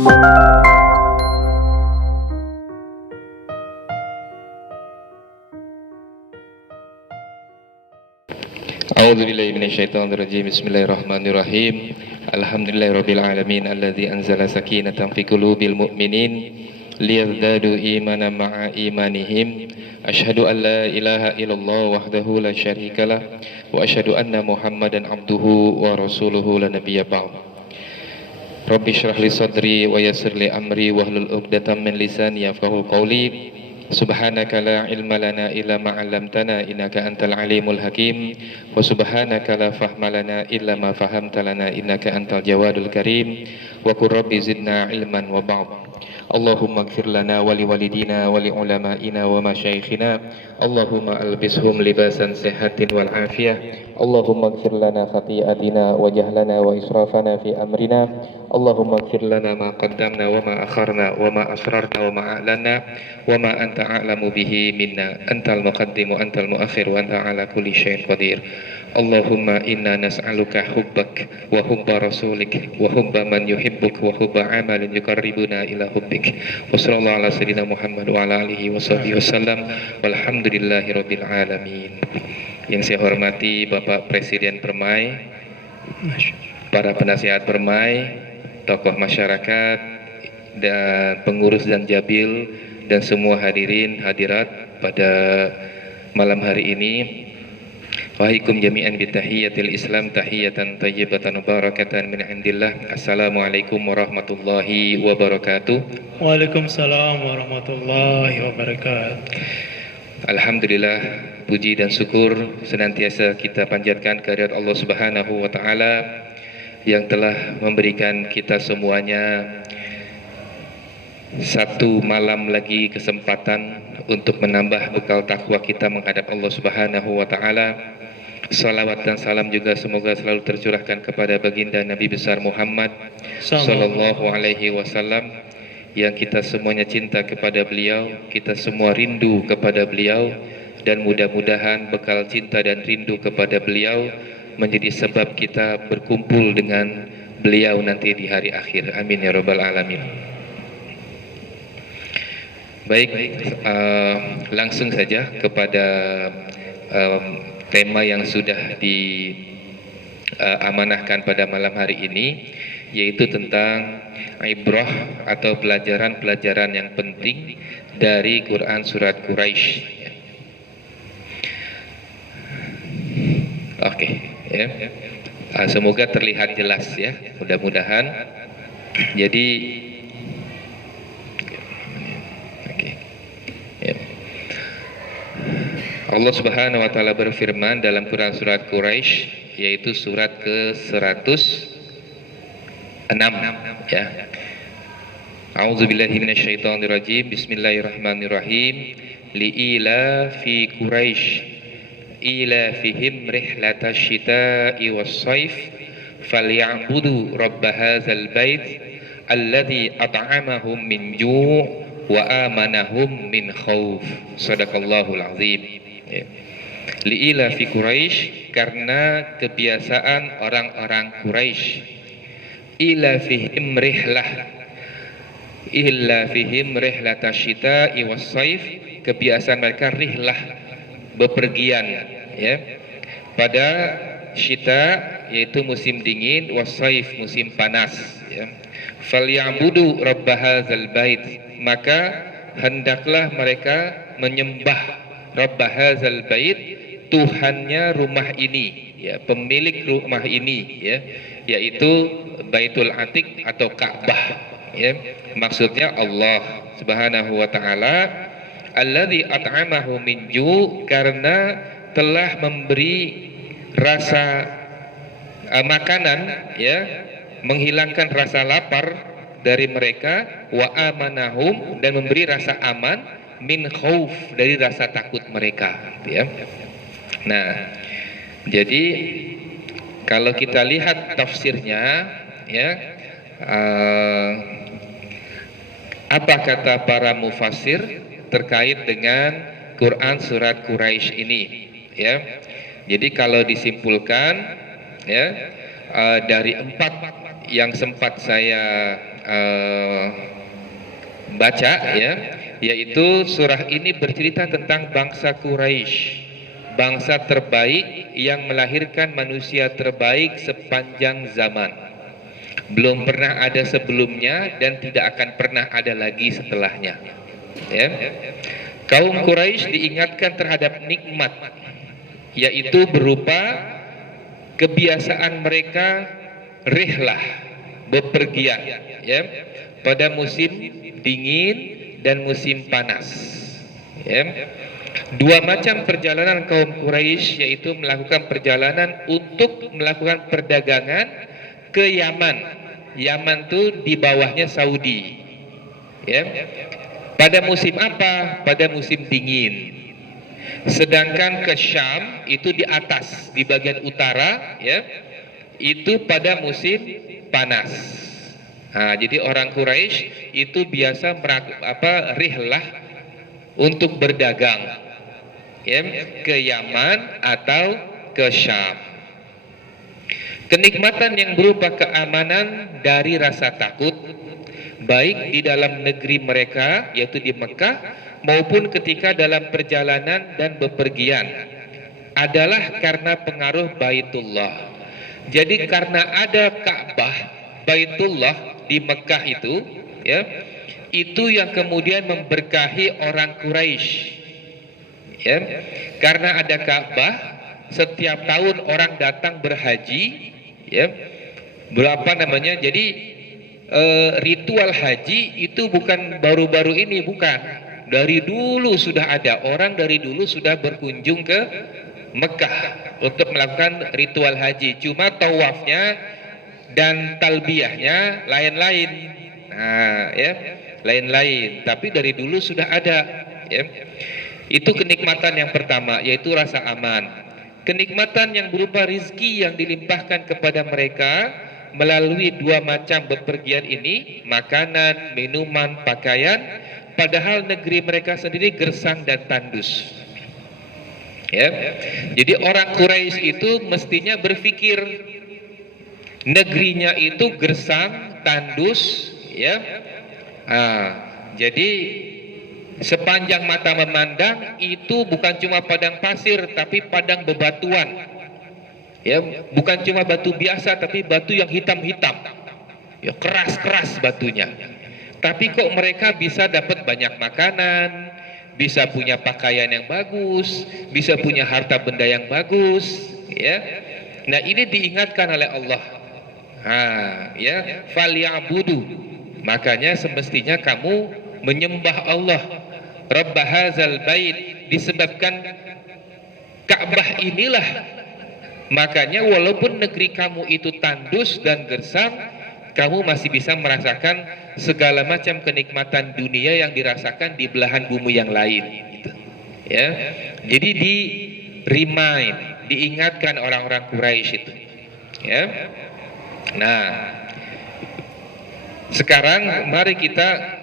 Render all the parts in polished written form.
A'udzubillahi minasyaitonirrajim. Bismillahirrahmanirrahim. Alhamdulillahirabbil alamin alladzi anzala sakinatan fi qulubil mu'minin liyazdadu imanan ma'a imanihim. Asyhadu an la ilaha illallah wahdahu la syarikalah wa asyhadu anna Muhammadan abduhu wa rasuluhu la nabiyya ba'd. Rabbi shrah li sadri wa yassir li amri wahlul 'uqdatam min lisani yafqahu qawli. Subhanaka la ilma lana illa ma 'allamtana innaka antal alimul hakim wa subhanaka la fahma lana illa ma fahamta lana innaka antal jawadul karim wa qur rabbi zidna ilman wa ba'd. Allahumma ighfir lana wa li walidina wa li ulama'ina wa masyayikhina. Allahumma albishum libasan sihatin wal afiyah. Allahumma ighfir lana khati'atina wa jahlana wa israfana fi amrina. Allahumma ighfir lana ma qaddamna wa ma akharna wa ma asrarna wa ma a'lanna wa ma anta a'lamu bihi minna. Antal muqaddim wa antal muakhir wa anta ala kulli syai'in qadir. Allahumma inna nas'aluka hubbak wa hubba rasulik wa hubba man yuhibbuk wa hubba amalin yuqarribuna ila hubbik. Wa sallallahu ala sayyidina Muhammad wa ala alihi wa sahbihi wasallam walhamdulillahi rabbil alamin. Yang saya hormati Bapak Presiden Permai, para penasihat Permai, tokoh masyarakat dan pengurus dan jabil dan semua hadirin hadirat pada malam hari ini. Wahaikum jami'an bitahiyatil Islam tahiyatan tayyibatan mubarakatan min indillah. Assalamualaikum warahmatullahi wabarakatuh. Waalaikumsalam warahmatullahi wabarakatuh. Alhamdulillah, puji dan syukur senantiasa kita panjatkan kehadirat Allah Subhanahu wa taala yang telah memberikan kita semuanya satu malam lagi kesempatan untuk menambah bekal takwa kita menghadap Allah Subhanahu wa taala. Salawat dan salam juga semoga selalu tercurahkan kepada baginda Nabi besar Muhammad sallallahu alaihi wasallam yang kita semuanya cinta kepada beliau, kita semua rindu kepada beliau, dan mudah-mudahan bekal cinta dan rindu kepada beliau menjadi sebab kita berkumpul dengan beliau nanti di hari akhir. Amin ya rabbal alamin. Baik, langsung saja kepada tema yang sudah diamanahkan pada malam hari ini, yaitu tentang ibrah atau pelajaran-pelajaran yang penting dari Quran Surat Quraisy. Oke, ya. Semoga terlihat jelas ya, mudah-mudahan. Jadi Allah Subhanahu wa taala berfirman dalam Quran Surat Quraisy, yaitu surat ke-106 ya. A'udzubillahi minasyaitonirrajim. Bismillahirrahmanirrahim. Li'ila fi Quraisy ila fihim rihlatash shita'i was-saif falyabudu rabb hadzal bait alladzi at'amahum min ju' wa amanahum min khauf. Shadaqallahul azim. Ya. Li'ila fi Quraisy, karena kebiasaan orang-orang Quraisy. Ila fihim rihlatasyita'i was-saif, kebiasaan mereka rihlah, bepergian ya, pada syita yaitu musim dingin, was-saif musim panas ya. Falyabudu rabb hadzal bait, maka hendaklah mereka menyembah Rabb hadzal bait, Tuhannya rumah ini ya, pemilik rumah ini ya, yaitu Baitul Atiq atau Ka'bah ya. Maksudnya Allah Subhanahu wa taala alladzi at'amahu min ju', karena telah memberi rasa makanan ya, menghilangkan rasa lapar dari mereka, wa amanahum, dan memberi rasa aman, min khauf, dari rasa takut mereka ya. Nah, jadi kalau kita lihat tafsirnya ya, apa kata para mufassir terkait dengan Quran Surat Quraisy ini ya. Jadi kalau disimpulkan ya, dari 4 yang sempat saya baca ya, yaitu surah ini bercerita tentang bangsa Quraisy, bangsa terbaik yang melahirkan manusia terbaik sepanjang zaman. Belum pernah ada sebelumnya dan tidak akan pernah ada lagi setelahnya. Ya. Kaum Quraisy diingatkan terhadap nikmat, yaitu berupa kebiasaan mereka rihlah, bepergian, ya, pada musim dingin dan musim panas. Ya. Dua macam perjalanan kaum Quraisy, yaitu melakukan perjalanan untuk melakukan perdagangan ke Yaman. Yaman itu di bawahnya Saudi. Ya. Pada musim apa? Pada musim dingin. Sedangkan ke Syam itu di atas, di bagian utara, ya, itu pada musim panas. Nah, jadi orang Quraisy itu biasa rihlah untuk berdagang, ya, ke Yaman atau ke Syam. Kenikmatan yang berupa keamanan dari rasa takut, baik di dalam negeri mereka yaitu di Mekah maupun ketika dalam perjalanan dan bepergian, adalah karena pengaruh Baitullah. Jadi karena ada Ka'bah, Baitullah di Mekah itu, ya, itu yang kemudian memberkahi orang Quraisy. Ya, karena ada Ka'bah, setiap tahun orang datang berhaji, ya, jadi ritual haji itu bukan baru-baru ini, bukan. Dari dulu sudah ada, orang dari dulu sudah berkunjung ke Mekah untuk melakukan ritual haji. Cuma tawafnya dan talbiyahnya lain-lain. Nah, ya, lain-lain. Tapi dari dulu sudah ada. Ya. Itu kenikmatan yang pertama, yaitu rasa aman. Kenikmatan yang berupa rizki yang dilimpahkan kepada mereka melalui dua macam bepergian ini, makanan, minuman, pakaian, padahal negeri mereka sendiri gersang dan tandus. Ya. Jadi orang Quraisy itu mestinya berpikir negerinya itu gersang, tandus, ya. Jadi sepanjang mata memandang itu bukan cuma padang pasir tapi padang bebatuan. Ya, bukan cuma batu biasa tapi batu yang hitam-hitam. Ya, keras-keras batunya. Tapi kok mereka bisa dapat banyak makanan, bisa punya pakaian yang bagus, bisa punya harta benda yang bagus, ya. Nah, ini diingatkan oleh Allah. Ya, falyabudu. Makanya semestinya kamu menyembah Allah. Rabb hadzal bait, disebabkan Ka'bah inilah. Makanya walaupun negeri kamu itu tandus dan gersang, kamu masih bisa merasakan segala macam kenikmatan dunia yang dirasakan di belahan bumi yang lain. Gitu. Ya, jadi diingatkan orang-orang Quraisy itu. Ya. Nah, sekarang mari kita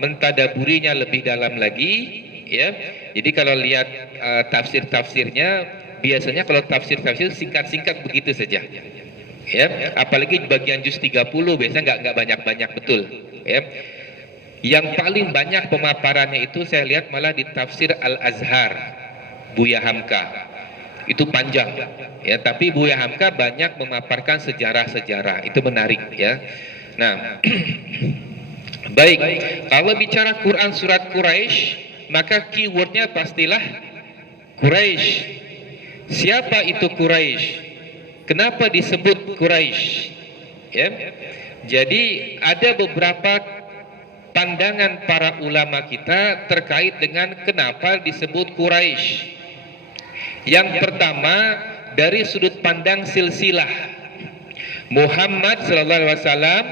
mentadaburinya lebih dalam lagi. Ya, jadi kalau lihat tafsir-tafsirnya, biasanya kalau tafsir-tafsir singkat-singkat begitu saja. Ya, apalagi bagian juz 30 biasanya nggak banyak-banyak betul. Ya. Yang paling banyak pemaparannya itu saya lihat malah di tafsir Al-Azhar, Buya Hamka. Itu panjang. Ya, tapi Buya Hamka banyak memaparkan sejarah-sejarah. Itu menarik, ya. Nah, baik. Kalau bicara Quran surat Quraisy, maka keywordnya pastilah Quraisy. Siapa itu Quraisy? Kenapa disebut Quraisy? Ya. Jadi ada beberapa pandangan para ulama kita terkait dengan kenapa disebut Quraisy. Yang pertama dari sudut pandang silsilah. Muhammad sallallahu alaihi wasallam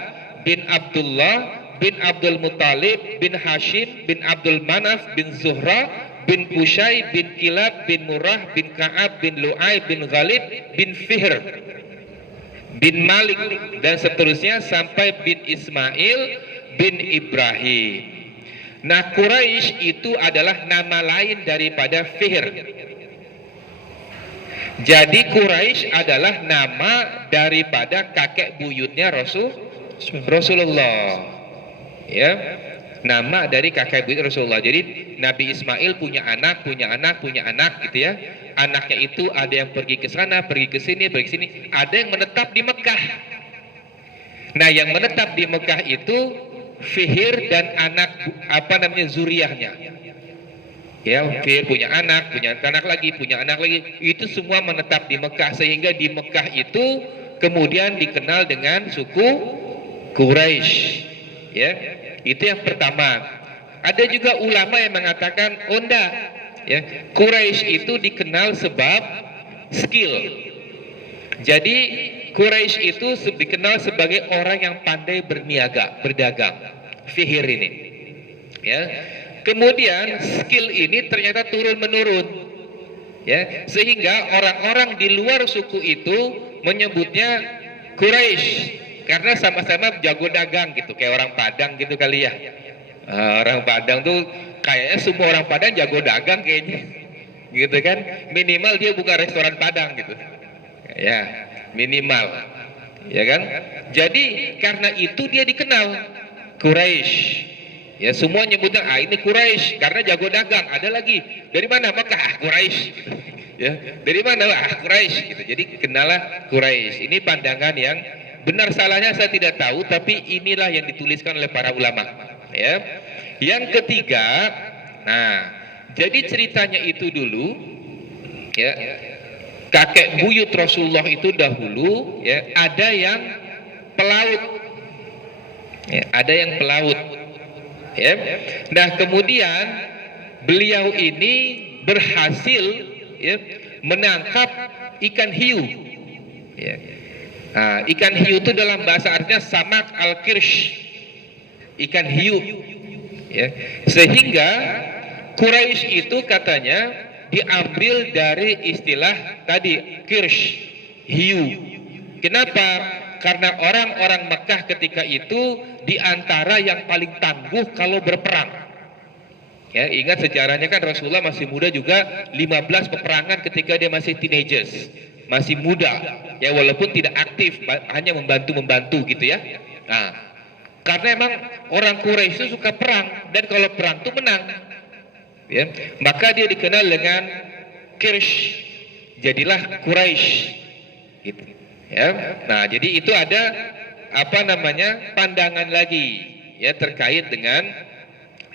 bin Abdullah bin Abdul Muttalib bin Hashim bin Abdul Manaf bin Zuhra bin Qusay bin Kilab bin Murrah bin Ka'ab bin Lu'ay bin Ghalib bin Fihr bin Malik dan seterusnya sampai bin Ismail bin Ibrahim. Nah, Quraisy itu adalah nama lain daripada Fihr. Jadi Quraisy adalah nama daripada kakek buyutnya Rasulullah. ya, nama dari kakek buyut Rasulullah. Jadi Nabi Ismail punya anak gitu ya. Anaknya itu ada yang pergi ke sana, pergi ke sini, ada yang menetap di Mekah. Nah, yang menetap di Mekah itu Fihir dan anak zuriyahnya. Ya, Fihir punya anak lagi, itu semua menetap di Mekah, sehingga di Mekah itu kemudian dikenal dengan suku Quraisy. Ya, itu yang pertama. Ada juga ulama yang mengatakan ya, Quraisy itu dikenal sebab skill. Jadi Quraisy itu dikenal sebagai orang yang pandai berniaga, berdagang. Fihir ini, ya. Kemudian skill ini ternyata turun menurun, ya, sehingga orang-orang di luar suku itu menyebutnya Quraisy karena sama-sama jago dagang gitu, kayak orang Padang gitu kali ya. Orang Padang tuh kayaknya semua orang Padang jago dagang kayaknya, gitu kan? Minimal dia buka restoran Padang gitu, ya, minimal, ya kan? Jadi karena itu dia dikenal Quraisy. Ya, semua nyebutnya ini Quraisy karena jago dagang. Ada lagi dari mana? Mekah, Quraisy gitu. Ya, dari mana? Quraisy gitu. Jadi kenalah Quraisy. Ini pandangan yang benar salahnya saya tidak tahu, tapi inilah yang dituliskan oleh para ulama, ya. Yang ketiga, nah, jadi ceritanya itu dulu, ya, kakek buyut Rasulullah itu dahulu, ya, ada yang pelaut, ya, ada yang pelaut, ya. Nah, kemudian beliau ini berhasil, ya, menangkap ikan hiu, ya. Nah, ikan hiu itu dalam bahasa artinya samak al-kirsh, ikan hiu, ya. Sehingga Quraisy itu katanya diambil dari istilah tadi kirsh, hiu. Kenapa? Karena orang-orang Mekah ketika itu diantara yang paling tangguh kalau berperang. Ya, ingat sejarahnya kan Rasulullah masih muda juga, 15 peperangan ketika dia masih teenagers, masih muda, ya, walaupun tidak aktif, hanya membantu gitu ya. Nah, karena emang orang Quraisy itu suka perang, dan kalau perang itu menang, ya, maka dia dikenal dengan Kirsh, jadilah Quraisy, gitu, ya. Nah, jadi itu ada pandangan lagi, ya, terkait dengan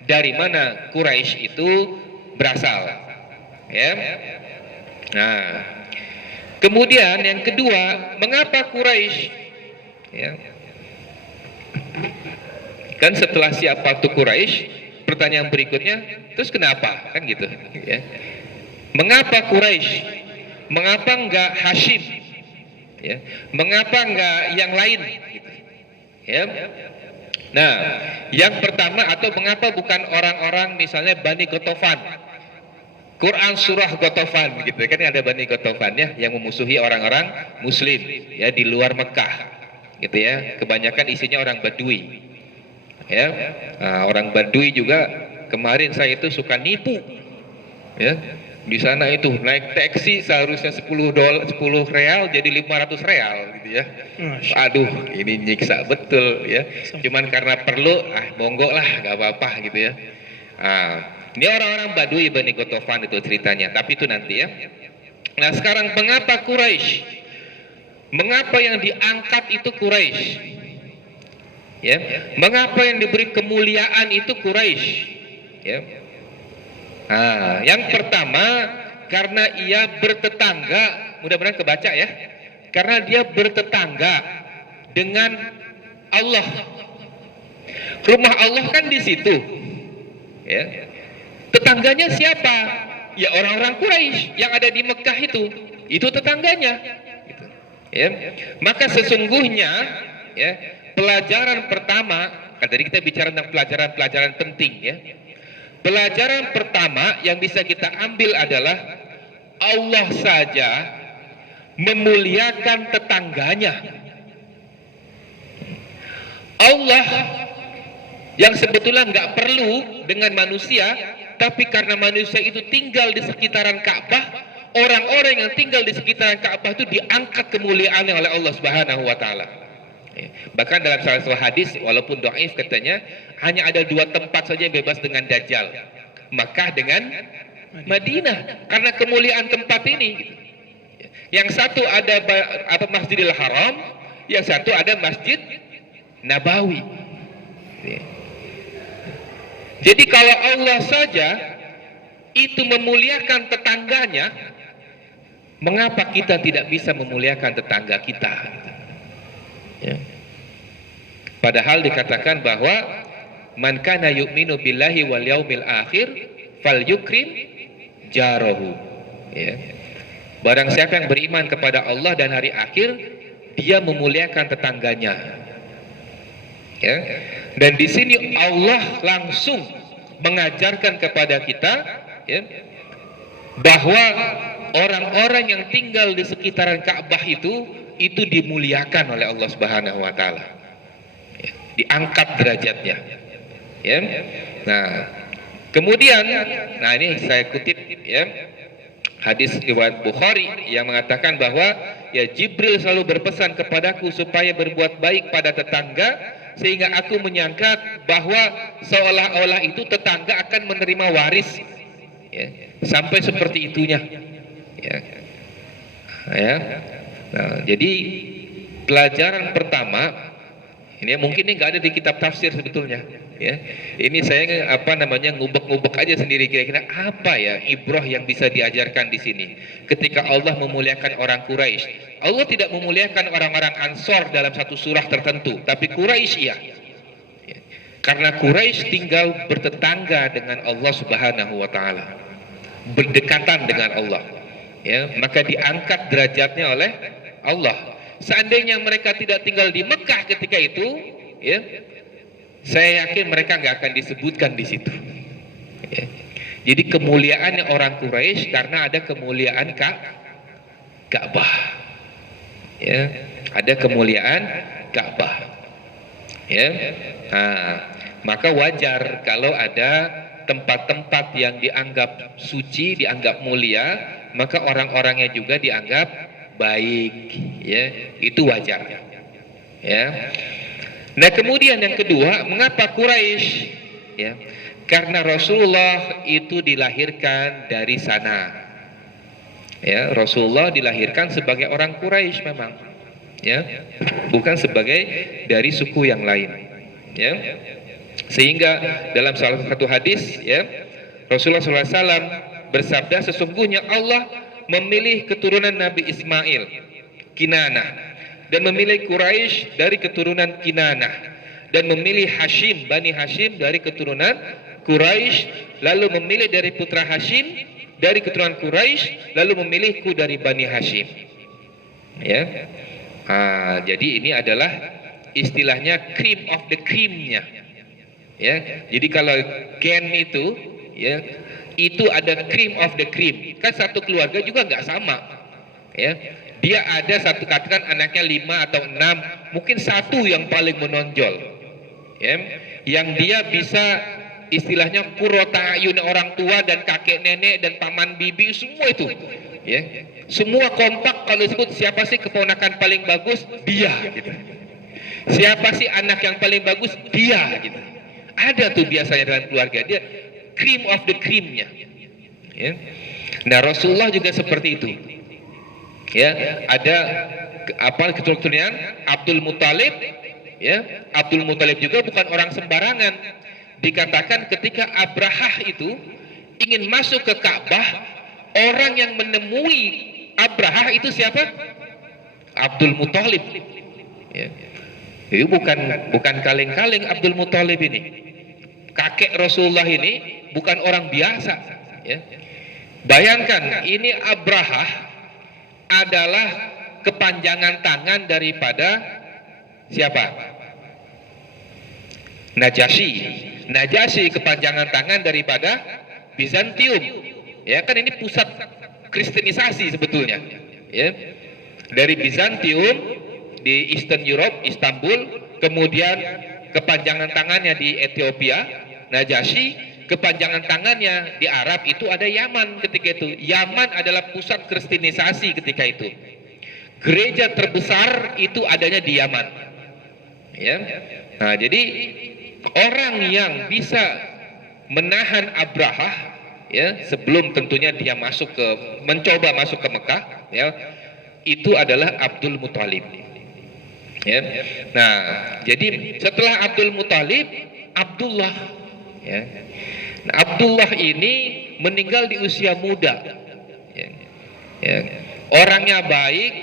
dari mana Quraisy itu berasal, ya. Nah, kemudian yang kedua, mengapa Quraisy, ya, kan setelah siapa tuh Quraisy, pertanyaan berikutnya, terus kenapa, kan gitu, ya. Mengapa Quraisy? Mengapa enggak Hashim? Ya. Mengapa enggak yang lain? Gitu. Ya. Nah, yang pertama, atau mengapa bukan orang-orang misalnya Bani Ghatafan? Quran surah Ghatafan gitu kan, ada Bani Ghatafan ya, yang memusuhi orang-orang Muslim ya di luar Mekah, gitu ya. Kebanyakan isinya orang Badui. Ya, nah, orang Badui juga kemarin saya itu suka nipu, ya. Di sana itu naik taksi seharusnya 10 real jadi 500 real gitu ya. Aduh, ini nyiksa betul ya. Cuman karena perlu, monggo lah, gak apa-apa gitu ya. Ini orang-orang Badui Bani Ghatafan itu ceritanya, tapi itu nanti ya. Nah, sekarang mengapa Quraisy? Mengapa yang diangkat itu Quraisy? Ya, mengapa yang diberi kemuliaan itu Quraisy? Ya. Nah, yang pertama karena ia bertetangga, mudah-mudahan kebaca ya. Karena dia bertetangga dengan Allah. Rumah Allah kan di situ. Ya. Tetangganya siapa? Ya orang-orang Quraisy yang ada di Mekah itu tetangganya. Gitu. Ya. Maka sesungguhnya, ya, pelajaran pertama, kan tadi kita bicara tentang pelajaran-pelajaran penting ya. Pelajaran pertama yang bisa kita ambil adalah Allah saja memuliakan tetangganya. Allah yang sebetulnya nggak perlu dengan manusia, tapi karena manusia itu tinggal di sekitaran Ka'bah, orang-orang yang tinggal di sekitaran Ka'bah itu diangkat kemuliaannya oleh Allah Subhanahu wa taala. Ya. Bahkan dalam salah satu hadis, walaupun dhaif katanya, hanya ada 2 tempat saja yang bebas dengan Dajjal, Makkah dengan Madinah, karena kemuliaan tempat ini. Gitu. Yang satu ada Masjidil Haram, yang satu ada Masjid Nabawi. Ya. Jadi kalau Allah saja itu memuliakan tetangganya, mengapa kita tidak bisa memuliakan tetangga kita? Ya. Padahal dikatakan bahwa man kana yu'minu billahi wal yaumil akhir falyukrim jarahu. Ya. Barang siapa yang beriman kepada Allah dan hari akhir, dia memuliakan tetangganya. Ya. Dan di sini Allah langsung mengajarkan kepada kita, ya, bahwa orang-orang yang tinggal di sekitaran Ka'bah itu dimuliakan oleh Allah Subhanahu wa taala. Ya, diangkat derajatnya. Ya. Nah, kemudian ini saya kutip, ya, hadis riwayat Bukhari yang mengatakan bahwa ya Jibril selalu berpesan kepadaku supaya berbuat baik pada tetangga, sehingga aku menyangka bahwa seolah-olah itu tetangga akan menerima waris, ya, sampai seperti itunya, ya. Ya. Nah, jadi pelajaran pertama ini mungkin ini nggak ada di kitab tafsir sebetulnya, ya. Ini saya ngubek-ngubek aja sendiri, kira-kira apa ya ibrah yang bisa diajarkan di sini. Ketika Allah memuliakan orang Quraisy, Allah tidak memuliakan orang-orang Ansor dalam satu surah tertentu, tapi Quraisy iya. Ya. Karena Quraisy tinggal bertetangga dengan Allah Subhanahu wa taala, berdekatan dengan Allah, ya, maka diangkat derajatnya oleh Allah. Seandainya mereka tidak tinggal di Mekah ketika itu, ya, saya yakin mereka nggak akan disebutkan di situ. Ya. Jadi kemuliaannya orang Quraisy karena ada kemuliaan Ka'bah. Ya, ada kemuliaan Ka'bah. Ya. Nah, maka wajar kalau ada tempat-tempat yang dianggap suci, dianggap mulia, maka orang-orangnya juga dianggap baik, ya, itu wajar, ya. Nah, kemudian yang kedua, mengapa Quraisy? Ya, karena Rasulullah itu dilahirkan dari sana. Ya, Rasulullah dilahirkan sebagai orang Quraisy memang, ya, bukan sebagai dari suku yang lain, ya. Sehingga dalam salah satu hadis, ya, Rasulullah SAW bersabda, sesungguhnya Allah memilih keturunan Nabi Ismail, Kinanah, dan memilih Quraisy dari keturunan Kinanah, dan memilih Hashim, Bani Hashim dari keturunan Quraisy, lalu memilih dari putra Hashim dari keturunan Quraisy, lalu memilihku dari Bani Hashim. Ya, jadi ini adalah istilahnya cream of the cream-nya. Ya, jadi kalau gen itu, ya, itu ada cream of the cream. Kan satu keluarga juga nggak sama, ya. Dia ada satu, katakan anaknya 5 atau 6, mungkin satu yang paling menonjol, ya, yang dia bisa istilahnya qurrata ayun orang tua dan kakek nenek dan paman bibi, semua itu, ya, semua kompak kalau disebut siapa sih keponakan paling bagus, dia, gitu. Siapa sih anak yang paling bagus, dia, gitu. Ada tuh biasanya dalam keluarga, dia cream of the cream-nya, ya. Nah, Rasulullah juga seperti itu, ya. Ada keturunan Abdul Muthalib, ya. Abdul Muthalib juga bukan orang sembarangan. Dikatakan ketika Abrahah itu ingin masuk ke Ka'bah, orang yang menemui Abrahah itu siapa? Abdul Muthalib, ya. Itu bukan kaleng-kaleng Abdul Muthalib ini. Kakek Rasulullah ini bukan orang biasa, ya. Bayangkan, ini Abrahah adalah kepanjangan tangan daripada siapa? Najasyi kepanjangan tangan daripada Bizantium. Ya, kan ini pusat kristenisasi sebetulnya, ya. Dari Bizantium di Eastern Europe, Istanbul, kemudian kepanjangan tangannya di Ethiopia, Najasyi, kepanjangan tangannya di Arab itu ada Yaman ketika itu. Yaman adalah pusat kristenisasi ketika itu. Gereja terbesar itu adanya di Yaman. Ya. Nah, jadi orang yang bisa menahan Abrahah, ya, sebelum tentunya dia mencoba masuk ke Mekah, ya, itu adalah Abdul Muthalib. Ya. Nah, jadi setelah Abdul Muthalib, Abdullah, ya. Nah, Abdullah ini meninggal di usia muda. Ya. Ya. Orangnya baik,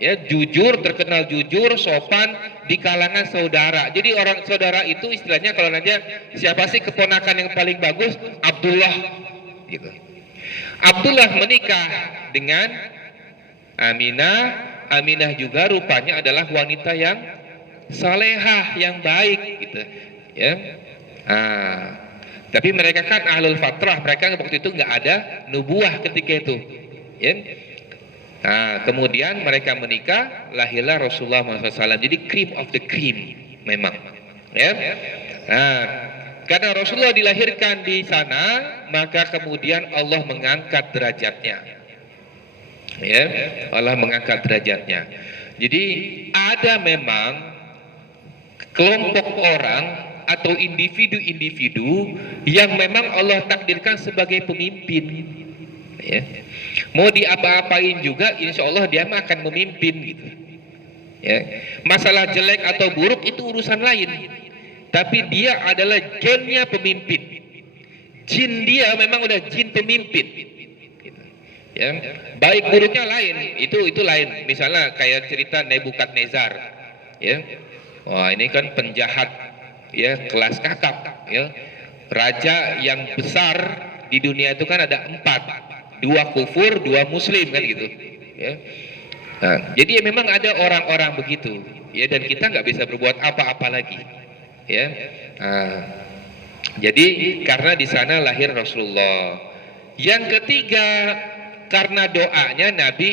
ya, jujur, terkenal jujur, sopan di kalangan saudara. Jadi orang saudara itu istilahnya kalau nanya siapa sih keponakan yang paling bagus, Abdullah, gitu. Abdullah menikah dengan Aminah. Aminah juga rupanya adalah wanita yang salehah, yang baik, gitu, ya. Tapi mereka kan ahlul fatrah, mereka waktu itu nggak ada nubuah ketika itu, ya. Nah, kemudian mereka menikah, lahirlah Rasulullah SAW. Jadi cream of the cream memang, ya. Nah, karena Rasulullah dilahirkan di sana, maka kemudian Allah mengangkat derajatnya. Ya, Allah mengangkat derajatnya. Jadi ada memang kelompok orang atau individu-individu yang memang Allah takdirkan sebagai pemimpin. Ya. Mau diapa-apain juga, insya Allah dia akan memimpin, gitu. Ya. Masalah jelek atau buruk itu urusan lain. Tapi dia adalah gennya pemimpin. Jin dia memang udah jin pemimpin. Ya, baik buruknya lain, itu lain. Misalnya kayak cerita Nebukadnezar, ya. Wah, ini kan penjahat, ya, kelas kakap, ya. Raja yang besar di dunia itu kan ada 4, 2 kufur, 2 muslim, kan gitu, ya. Nah, jadi memang ada orang-orang begitu, ya, dan kita nggak bisa berbuat apa-apa lagi, ya. Nah, jadi karena di sana lahir Rasulullah. Yang ketiga, karena doanya Nabi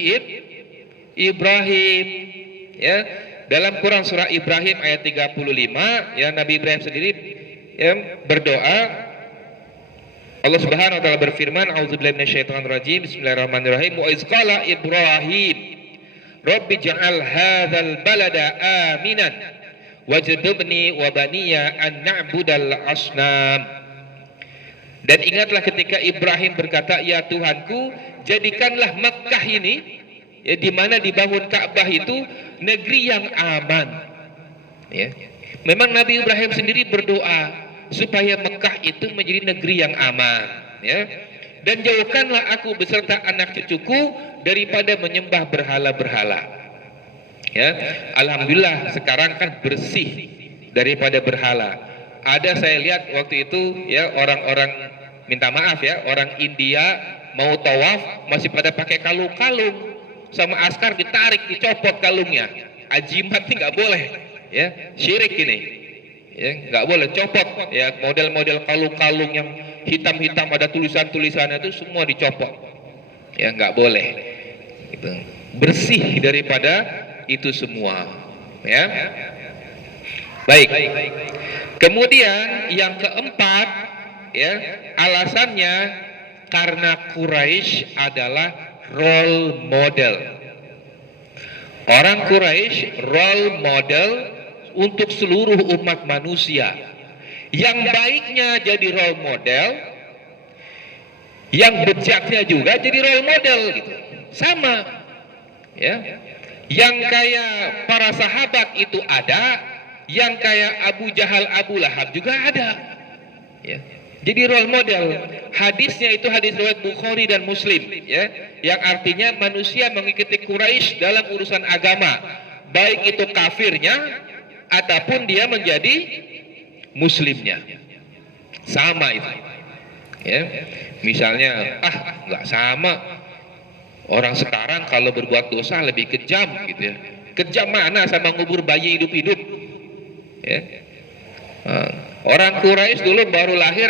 Ibrahim, ya. Dalam Quran surah Ibrahim ayat 35, ya, Nabi Ibrahim sendiri, ya, berdoa. Allah Subhanahu wa taala berfirman, A'udzubillahi minasyaitonirrajim, Bismillahirrahmanirrahim. Wa iz qala Ibrahim, Rabbi ja'al hadzal balada aminan wajnubni wa baniya an na'budal asnam. Dan ingatlah ketika Ibrahim berkata, ya Tuhanku, jadikanlah Mekah ini, ya, di mana dibangun Ka'bah itu negeri yang aman. Ya. Memang Nabi Ibrahim sendiri berdoa supaya Mekah itu menjadi negeri yang aman. Ya. Dan jauhkanlah aku beserta anak cucuku daripada menyembah berhala-berhala. Ya. Alhamdulillah sekarang kan bersih daripada berhala. Ada saya lihat waktu itu, ya, orang-orang, minta maaf, ya, orang India mau tawaf masih pada pakai kalung-kalung, sama askar ditarik, dicopot kalungnya. Ajimat ini nggak boleh, ya, syirik ini, ya, nggak boleh copot, ya, model-model kalung-kalung yang hitam-hitam ada tulisan-tulisannya itu semua dicopot, ya, nggak boleh, gitu. Bersih daripada itu semua, ya. Baik. Kemudian yang keempat, ya, alasannya karena Quraisy adalah role model. Orang Quraisy role model untuk seluruh umat manusia. Yang baiknya jadi role model, yang bejaknya juga jadi role model, gitu. Sama, ya. Yang kayak para sahabat itu ada, yang kayak Abu Jahal, Abu Lahab juga ada, ya. Jadi role model. Hadisnya itu hadis riwayat Bukhari dan Muslim, ya, yang artinya manusia mengikuti Quraisy dalam urusan agama, baik itu kafirnya ataupun dia menjadi muslimnya, sama itu, ya. Misalnya, nggak sama, orang sekarang kalau berbuat dosa lebih kejam, gitu, ya. Kejam mana sama ngubur bayi hidup-hidup, ya. Orang Quraisy dulu baru lahir,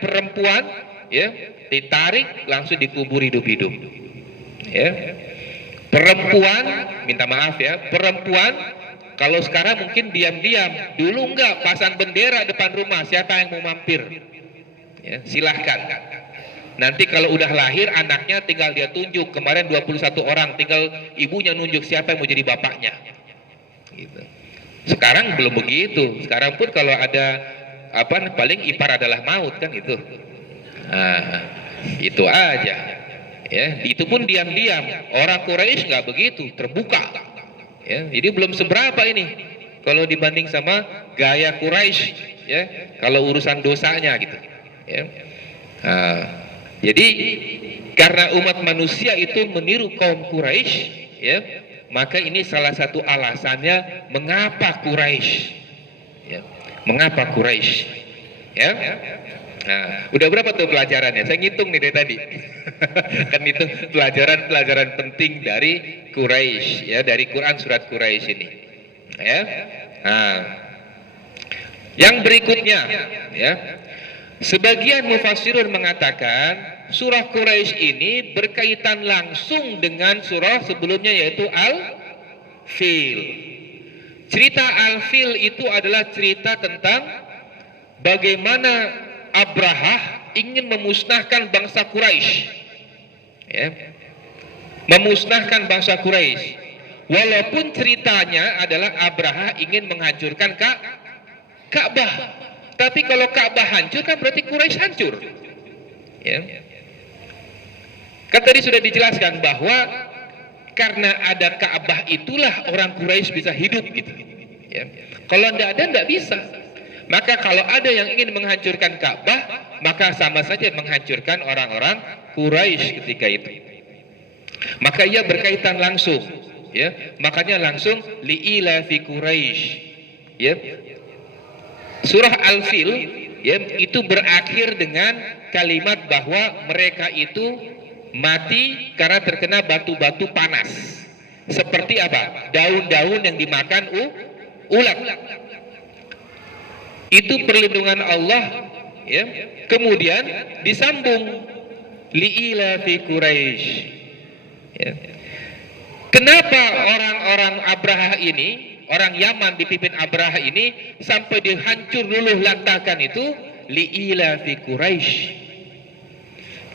perempuan, ya, ditarik langsung dikubur hidup-hidup, ya. Perempuan, minta maaf, ya, perempuan kalau sekarang mungkin diam-diam, dulu enggak, pasang bendera depan rumah, siapa yang mau mampir, ya, silahkan. Nanti kalau udah lahir anaknya tinggal dia tunjuk, kemarin 21 orang, tinggal ibunya nunjuk siapa yang mau jadi bapaknya, gitu. Sekarang belum begitu. Sekarang pun kalau ada paling ipar adalah maut kan itu. Nah, itu aja. Ya, itu pun diam-diam. Orang Quraisy nggak begitu, terbuka. Ya, jadi belum seberapa ini kalau dibanding sama gaya Quraisy, ya. Kalau urusan dosanya gitu. Ya. Nah, jadi karena umat manusia itu meniru kaum Quraisy, ya, maka ini salah satu alasannya mengapa Quraisy, ya, mengapa Quraisy, ya. Nah, udah berapa tuh pelajarannya? Saya ngitung nih dari tadi. Kan itu pelajaran penting dari Quraisy, ya, dari Quran surat Quraisy ini. Ya. Nah, yang berikutnya, ya. Sebagian mufassirun mengatakan surah Quraisy ini berkaitan langsung dengan surah sebelumnya yaitu Al-Fil. Cerita Al-Fil itu adalah cerita tentang bagaimana Abrahah ingin memusnahkan bangsa Quraisy, ya, memusnahkan bangsa Quraisy. Walaupun ceritanya adalah Abrahah ingin menghancurkan Ka'bah, tapi kalau Ka'bah hancur kan berarti Quraisy hancur. Ya. Kan tadi sudah dijelaskan bahwa karena ada Ka'bah itulah orang Quraisy bisa hidup gitu. Ya. Kalau tidak bisa. Maka kalau ada yang ingin menghancurkan Ka'bah, maka sama saja menghancurkan orang-orang Quraisy ketika itu. Maka ia berkaitan langsung, ya. Makanya langsung li'ila fi Quraisy, ya. Surah Al-Fil, ya, itu berakhir dengan kalimat bahwa mereka itu mati karena terkena batu-batu panas. Seperti apa? Daun-daun yang dimakan ulat. Itu perlindungan Allah, ya. Kemudian disambung li'ila fi Quraisy, ya. Kenapa orang-orang Abrahah ini, orang Yaman dipimpin Abrahah ini sampai dihancur luluh lantakan itu li'ila fi Quraisy,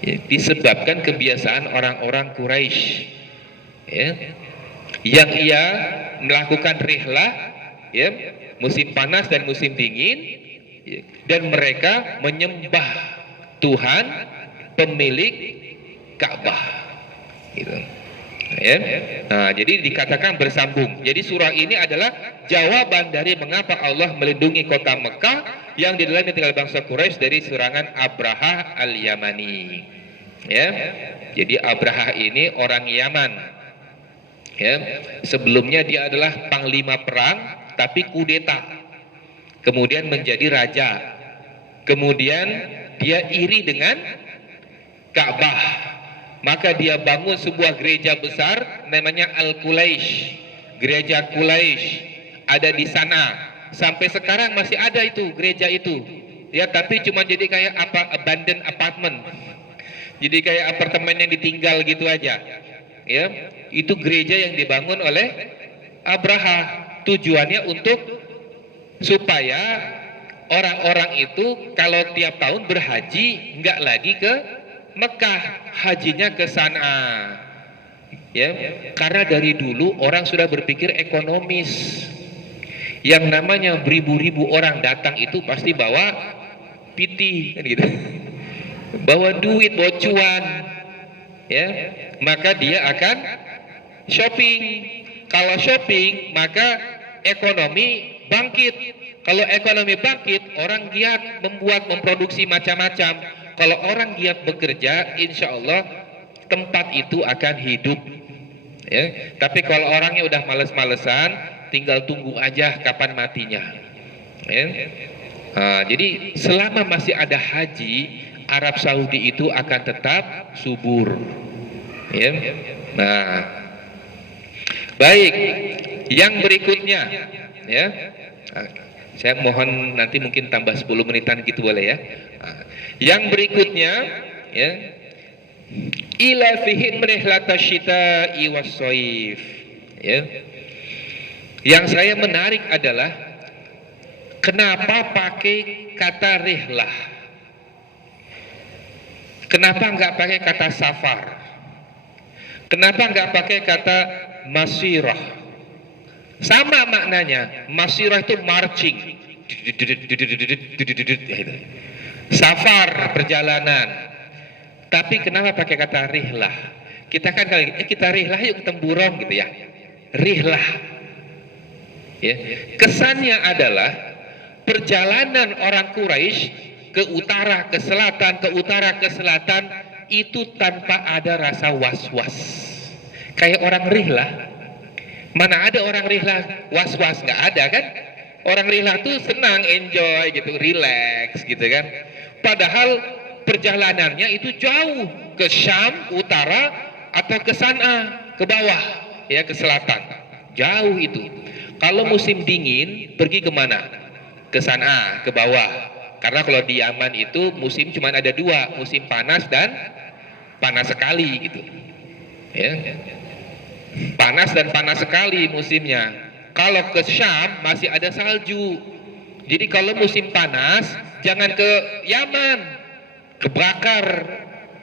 ya, disebabkan kebiasaan orang-orang Quraisy, ya, yang ia melakukan rihlah, ya, musim panas dan musim dingin, ya, dan mereka menyembah Tuhan pemilik Ka'bah, gitu. Ya. Nah, jadi dikatakan bersambung. Jadi surah ini adalah jawaban dari mengapa Allah melindungi kota Mekah yang di dalamnya tinggal bangsa Quraisy dari serangan Abrahah al-Yamani. Ya. Jadi Abrahah ini orang Yaman. Ya. Sebelumnya dia adalah panglima perang tapi kudeta. Kemudian menjadi raja. Kemudian dia iri dengan Ka'bah. Maka dia bangun sebuah gereja besar namanya Al-Qulaisy. Gereja Qulaisy ada di sana. Sampai sekarang masih ada itu gereja itu. Ya, tapi cuma jadi kayak abandoned apartment. Jadi kayak apartemen yang ditinggal gitu aja. Ya, itu gereja yang dibangun oleh Abrahah. Tujuannya untuk supaya orang-orang itu kalau tiap tahun berhaji nggak lagi ke Mekah, hajinya ke sana, ya, karena dari dulu orang sudah berpikir ekonomis. Yang namanya beribu-ribu orang datang itu pasti bawa pitih, kan gitu, bawa duit, bawa cuan, ya, maka dia akan shopping. Kalau shopping, maka ekonomi bangkit. Kalau ekonomi bangkit, orang giat memproduksi macam-macam. Kalau orang giat bekerja, insya Allah tempat itu akan hidup. Ya. Tapi kalau orangnya udah males-malesan, tinggal tunggu aja kapan matinya. Ya. Nah, jadi selama masih ada haji, Arab Saudi itu akan tetap subur. Ya. Nah, baik. Yang berikutnya, ya. Saya mohon nanti mungkin tambah 10 menitan gitu boleh ya. Yang berikutnya, ya, ila fihi rihlatash syita'i was-shaif, ya. Yang saya menarik adalah kenapa pakai kata rihlah? Kenapa enggak pakai kata safar? Kenapa enggak pakai kata masirah? Sama maknanya. Masirah itu marching. Safar, perjalanan. Tapi kenapa pakai kata rihlah? Kita kan kita rihlah yuk temburong gitu ya. Rihlah. Ya. Kesannya adalah perjalanan orang Quraisy ke utara, ke selatan, ke utara, ke selatan itu tanpa ada rasa was-was. Kayak orang rihlah. Mana ada orang rihlah was-was, nggak ada kan? Orang rihlah tuh senang, enjoy gitu, relax gitu kan. Padahal perjalanannya itu jauh ke Syam utara atau ke San'a ke bawah ya, ke selatan. Jauh itu. Kalau musim dingin pergi kemana? Ke San'a ke bawah. Karena kalau di Yaman itu musim cuma ada dua, musim panas dan panas sekali gitu. Ya. Panas dan panas sekali musimnya. Kalau ke Syam masih ada salju. Jadi kalau musim panas jangan ke Yaman, kebakar.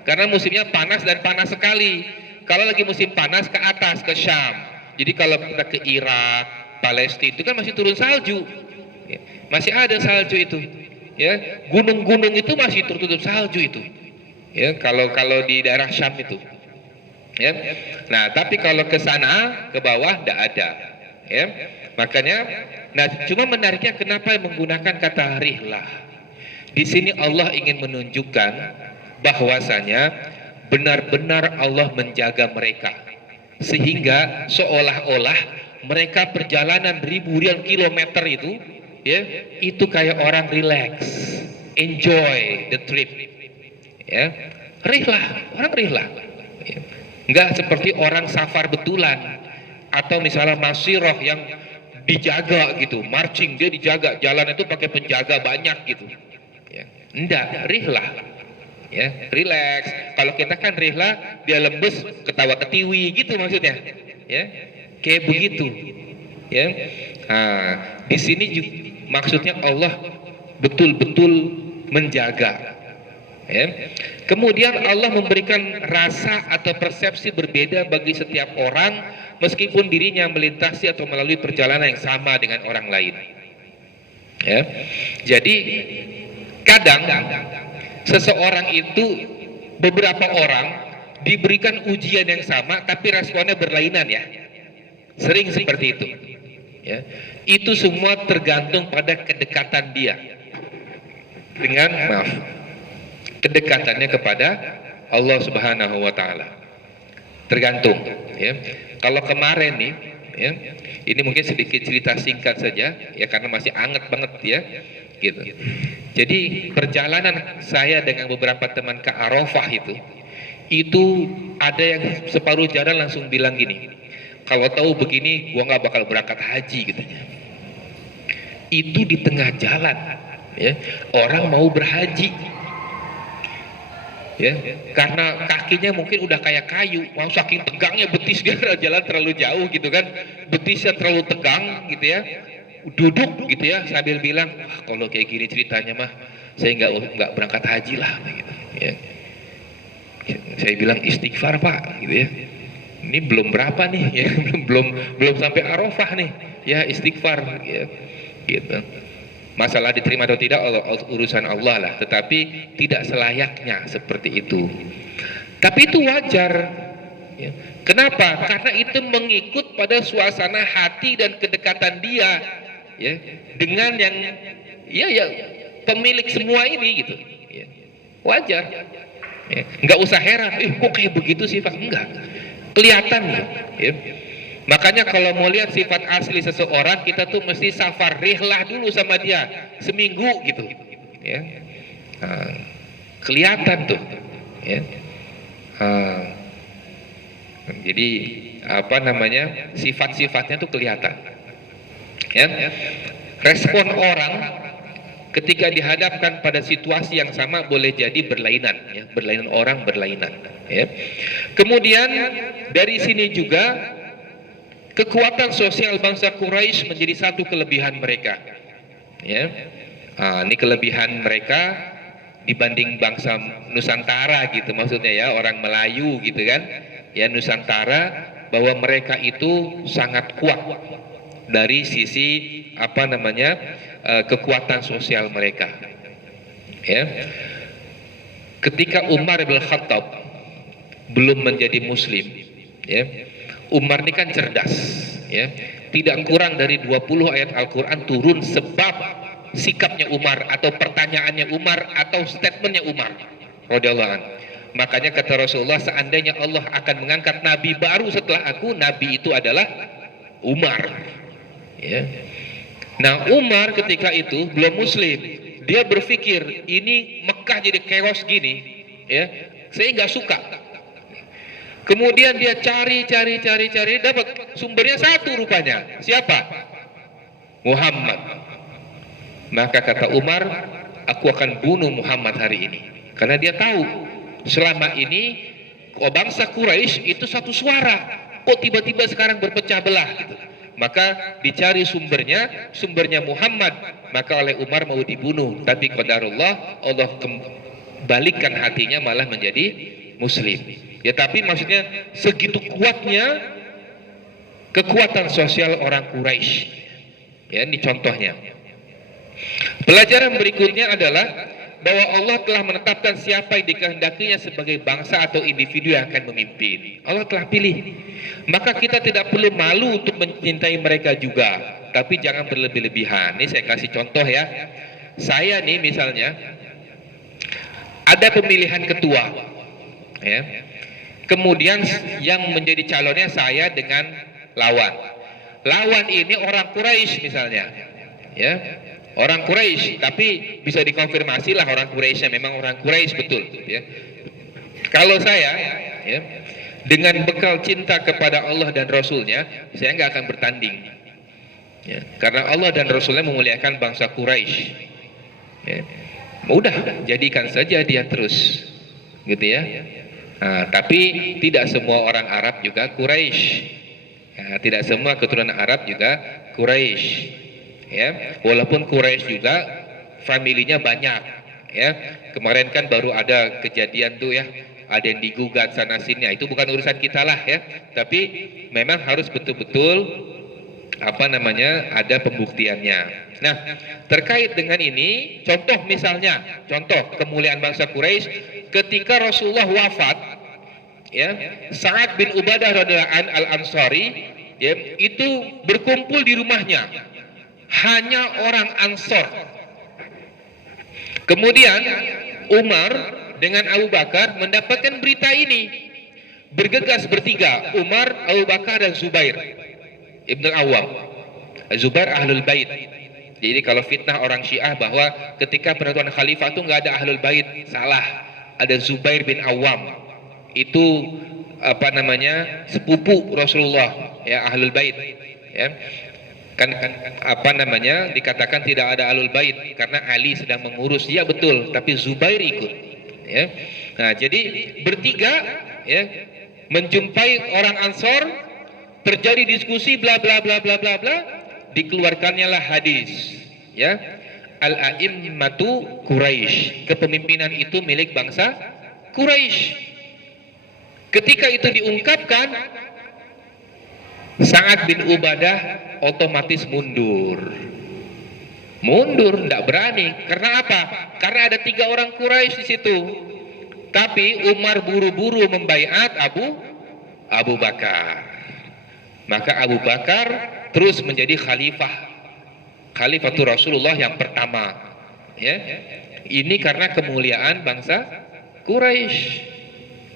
Karena musimnya panas dan panas sekali. Kalau lagi musim panas ke atas ke Syam. Jadi kalau kita ke Irak, Palestina itu kan masih turun salju. Masih ada salju itu. Ya, gunung-gunung itu masih tertutup salju itu. Ya, kalau di daerah Syam itu. Ya. Nah, tapi kalau ke sana ke bawah tidak ada. Ya. Makanya, nah cuma menariknya kenapa menggunakan kata rihlah. Di sini Allah ingin menunjukkan bahwasanya benar-benar Allah menjaga mereka. Sehingga seolah-olah mereka perjalanan ribuan kilometer itu, ya, itu kayak orang relax, enjoy the trip. Ya. Rihlah, orang rihlah. Ya. Enggak seperti orang safar betulan atau misalnya masirah yang dijaga gitu, marching dia dijaga, jalan itu pakai penjaga banyak gitu. Ya. Enggak, rihlah. Ya, relax. Kalau kita kan rihlah, dia lembus, ketawa ketiwi gitu maksudnya. Ya. Kayak begitu. Ya. Nah, di sini juga, maksudnya Allah betul-betul menjaga. Ya. Kemudian Allah memberikan rasa atau persepsi berbeda bagi setiap orang meskipun dirinya melintasi atau melalui perjalanan yang sama dengan orang lain. Ya. Jadi kadang seseorang itu, beberapa orang diberikan ujian yang sama tapi responnya berlainan ya. Sering seperti itu. Ya. Itu semua tergantung pada kedekatan dia dengan kedekatannya kepada Allah Subhanahu wa taala. Tergantung ya. Kalau kemarin nih ya, ini mungkin sedikit cerita singkat saja ya karena masih anget banget ya gitu. Jadi perjalanan saya dengan beberapa teman ke Arafah itu ada yang separuh jalan langsung bilang gini, kalau tahu begini gua nggak bakal berangkat haji katanya. Itu di tengah jalan ya, orang mau berhaji. Ya, karena kakinya mungkin udah kayak kayu, mau saking tegangnya betis dia jalan terlalu jauh gitu kan, betisnya terlalu tegang gitu ya, duduk gitu ya sambil bilang, wah kalau kayak gini ceritanya mah saya nggak berangkat haji lah gitu. Ya. Saya bilang istighfar pak gitu ya, ini belum berapa nih ya, belum sampai Arafah nih ya, istighfar ya gitu. Masalah diterima atau tidak urusan Allah lah, tetapi tidak selayaknya seperti itu. Tapi itu wajar. Ya. Kenapa? Karena itu mengikut pada suasana hati dan kedekatan dia, ya, dengan yang, ya, pemilik semua ini gitu. Ya. Wajar. Ya. Nggak usah heran, kok kayak begitu sih Pak? Enggak. Kelihatan ya. Makanya kalau mau lihat sifat asli seseorang, kita tuh mesti safar rihlah dulu sama dia seminggu gitu, ya. Kelihatan tuh, ya. Jadi apa namanya, sifat-sifatnya tuh kelihatan. Ya. Respon orang ketika dihadapkan pada situasi yang sama boleh jadi berlainan, ya. Berlainan orang, berlainan. Ya. Kemudian dari sini juga kekuatan sosial bangsa Quraisy menjadi satu kelebihan mereka. Ya, ini kelebihan mereka dibanding bangsa Nusantara gitu maksudnya ya, orang Melayu gitu kan. Ya, Nusantara, bahwa mereka itu sangat kuat dari sisi kekuatan sosial mereka. Ya. Ketika Umar bin Khattab belum menjadi muslim, ya, Umar ini kan cerdas, ya. Tidak kurang dari 20 ayat Al-Quran turun sebab sikapnya Umar atau pertanyaannya Umar atau statementnya Umar radhiyallahu anhu. Makanya kata Rasulullah, seandainya Allah akan mengangkat nabi baru setelah aku, nabi itu adalah Umar, ya. Nah, Umar ketika itu belum muslim, dia berpikir ini Mekah jadi chaos gini, ya, saya nggak suka. Kemudian dia cari, dapat sumbernya satu rupanya. Siapa? Muhammad. Maka kata Umar, aku akan bunuh Muhammad hari ini. Karena dia tahu, selama ini bangsa Quraisy itu satu suara. Kok tiba-tiba sekarang berpecah belah gitu. Maka dicari sumbernya Muhammad. Maka oleh Umar mau dibunuh. Tapi qadarullah, Allah kembalikan hatinya malah menjadi muslim. Ya, tapi maksudnya segitu kuatnya kekuatan sosial orang Quraisy. Ya, ini contohnya. Pelajaran berikutnya adalah bahwa Allah telah menetapkan siapa yang dikehendakinya sebagai bangsa atau individu yang akan memimpin. Allah telah pilih. Maka kita tidak perlu malu untuk mencintai mereka juga, tapi jangan berlebih-lebihan. Ini saya kasih contoh ya. Saya nih misalnya ada pemilihan ketua, ya. Kemudian yang menjadi calonnya saya dengan lawan. Lawan ini orang Quraisy misalnya, ya, orang Quraisy, tapi bisa dikonfirmasi lah orang Quraisynya memang orang Quraisy betul, ya. Kalau saya, ya, dengan bekal cinta kepada Allah dan Rasulnya, saya nggak akan bertanding, ya, karena Allah dan Rasulnya memuliakan bangsa Quraisy, ya. Udah jadikan saja dia terus, gitu ya. Nah, tapi tidak semua orang Arab juga Quraisy. Nah, tidak semua keturunan Arab juga Quraisy. Ya, walaupun Quraisy juga familinya banyak. Ya, kemarin kan baru ada kejadian tuh ya, ada yang digugat sana sini. Itu bukan urusan kita lah ya. Tapi memang harus betul-betul ada pembuktiannya. Nah, terkait dengan ini, contoh kemuliaan bangsa Quraisy ketika Rasulullah wafat, ya, Sa'ad bin Ubadah radhiyallahu an al-Ansari, ya, itu berkumpul di rumahnya hanya orang Ansor. Kemudian Umar dengan Abu Bakar mendapatkan berita ini, bergegas bertiga, Umar, Abu Bakar dan Zubair Ibn Awam. Zubair ahlul bait. Jadi kalau fitnah orang Syiah bahwa ketika penentuan khalifah itu nggak ada ahlul bait, salah. Ada Zubair bin Awam. Itu sepupu Rasulullah, ya, ahlul bait, ya. Kan dikatakan tidak ada ahlul bait karena Ali sedang mengurus. Ya betul, tapi Zubair ikut, ya. Nah, jadi bertiga, ya, menjumpai orang Ansor, terjadi diskusi bla bla bla bla bla bla, dikeluarkannya lah hadis, ya, al-a'immatu Quraisy, kepemimpinan itu milik bangsa Quraisy. Ketika itu diungkapkan, Sa'ad bin Ubadah otomatis mundur, tidak berani. Karena apa? Karena ada 3 orang Quraisy di situ. Tapi Umar buru-buru membaiat Abu Bakar. Maka Abu Bakar terus menjadi khalifatul Rasulullah yang pertama, ya. Ini karena kemuliaan bangsa Quraisy,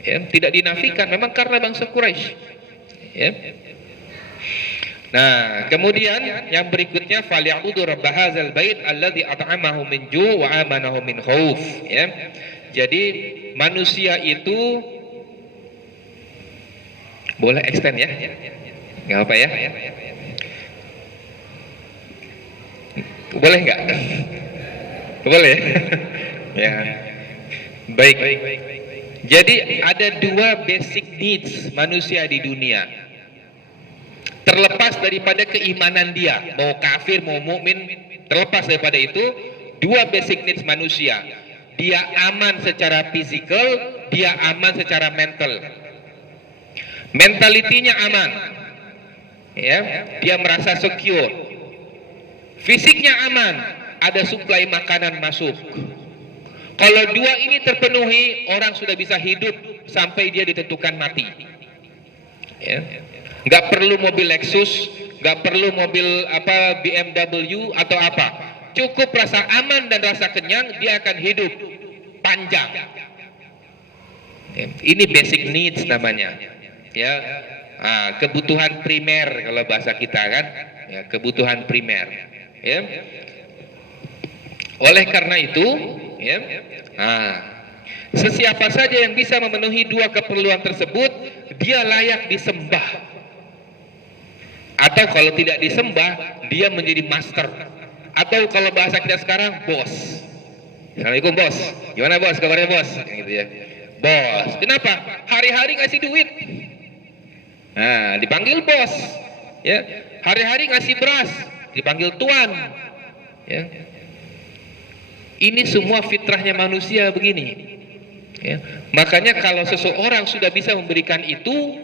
ya, tidak dinafikan, memang karena bangsa Quraisy, ya. Nah, kemudian yang berikutnya, falyabudu rabb hadzal bait alladzi at'amahu min ju' wa amanahu min khauf, ya. Jadi manusia itu boleh extend ya, nggak apa ya, boleh nggak? Boleh ya. Baik. Jadi ada 2 basic needs manusia di dunia. Terlepas daripada keimanan dia, mau kafir mau mukmin, terlepas daripada itu, 2 basic needs manusia. Dia aman secara fisikal, dia aman secara mental. Mentalitinya aman. ya, dia merasa secure, fisiknya aman, ada suplai makanan masuk. Kalau dua ini terpenuhi, orang sudah bisa hidup sampai dia ditentukan mati. Ya. Nggak perlu mobil Lexus, nggak perlu mobil BMW atau apa. Cukup rasa aman dan rasa kenyang, dia akan hidup panjang. Ya. Ini basic needs namanya. Ya, kebutuhan primer kalau bahasa kita kan. Ya, kebutuhan primer. Ya. Oleh karena itu, ya, sesiapa saja yang bisa memenuhi dua keperluan tersebut, dia layak disembah. Atau kalau tidak disembah, dia menjadi master. Atau kalau bahasa kita sekarang, bos. Assalamualaikum bos, gimana bos, kabarnya bos? Gitu ya. Bos, kenapa? Hari-hari ngasih duit. Nah, dipanggil bos. Ya, hari-hari ngasih beras, dipanggil tuan. Ya. Ini semua fitrahnya manusia begini. Ya. Makanya kalau seseorang sudah bisa memberikan itu,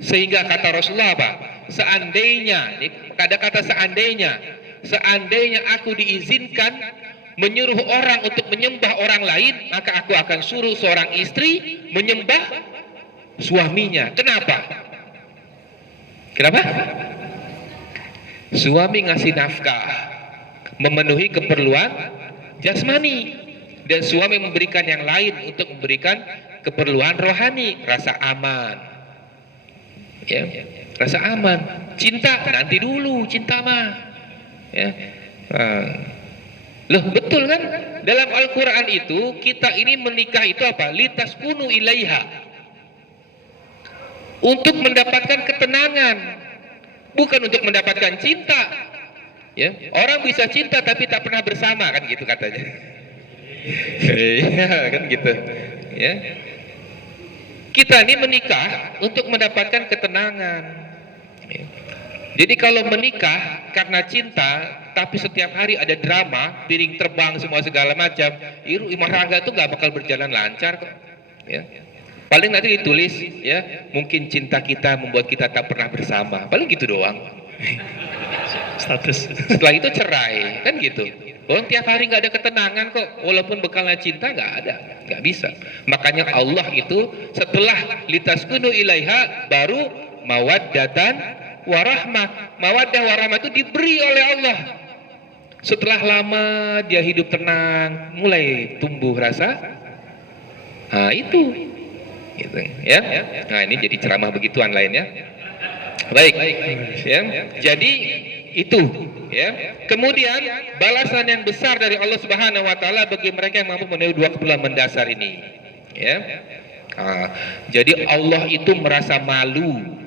sehingga kata Rasulullah apa? Seandainya, ada kata seandainya aku diizinkan menyuruh orang untuk menyembah orang lain, maka aku akan suruh seorang istri menyembah suaminya. Kenapa? Kenapa? Suami ngasih nafkah, memenuhi keperluan jasmani, dan suami memberikan yang lain untuk memberikan keperluan rohani, rasa aman. Ya, rasa aman. Cinta nanti dulu, cinta mah. Ya. Loh, betul kan? Dalam Al-Quran itu kita ini menikah itu apa? Litaskunu ilaiha, untuk mendapatkan ketenangan, bukan untuk mendapatkan cinta. Ya, orang bisa cinta tapi tak pernah bersama, kan gitu katanya. Iya, kan gitu. Ya. Kita ini menikah untuk mendapatkan ketenangan. Ya. Jadi kalau menikah karena cinta, tapi setiap hari ada drama, piring terbang semua segala macam, rumah tangga itu nggak bakal berjalan lancar kok. Ya. Paling nanti ditulis, ya, mungkin cinta kita membuat kita tak pernah bersama. Paling gitu doang. Status. Setelah itu cerai, kan gitu. Orang tiap hari nggak ada ketenangan kok, walaupun bekalnya cinta nggak ada, nggak bisa. Makanya Allah itu setelah litaskunu ilaiha baru mawaddatan warahmah. Mawaddah warahmah itu diberi oleh Allah. Setelah lama dia hidup tenang, mulai tumbuh rasa. Nah itu, gitu, ya. Nah ini jadi ceramah begituan lainnya. Baik, ya. Jadi itu, ya. Kemudian balasan yang besar dari Allah Subhanahu wa taala bagi mereka yang mampu memenuhi dua keperluan mendasar ini, ya. Jadi Allah itu merasa malu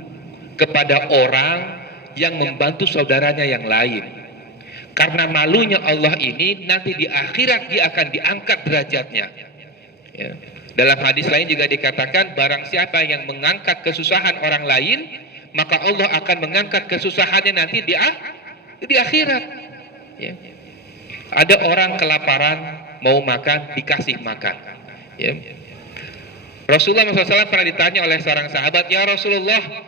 kepada orang yang membantu saudaranya yang lain. Karena malunya Allah ini, nanti di akhirat dia akan diangkat derajatnya. Ya. Dalam hadis lain juga dikatakan, barang siapa yang mengangkat kesusahan orang lain, maka Allah akan mengangkat kesusahannya nanti di akhirat. Ya. Ada orang kelaparan, mau makan, dikasih makan. Ya. Rasulullah SAW pernah ditanya oleh seorang sahabat, ya Rasulullah,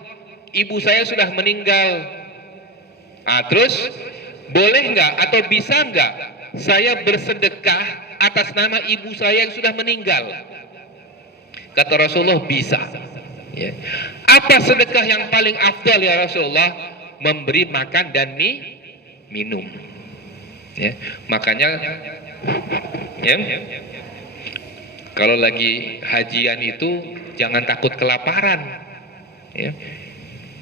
ibu saya sudah meninggal. Terus boleh nggak atau bisa nggak saya bersedekah atas nama ibu saya yang sudah meninggal? Kata Rasulullah, bisa. Ya. Apa sedekah yang paling afdal ya Rasulullah? Memberi makan dan minum. Ya. Makanya, ya, kalau lagi hajian itu jangan takut kelaparan. Ya.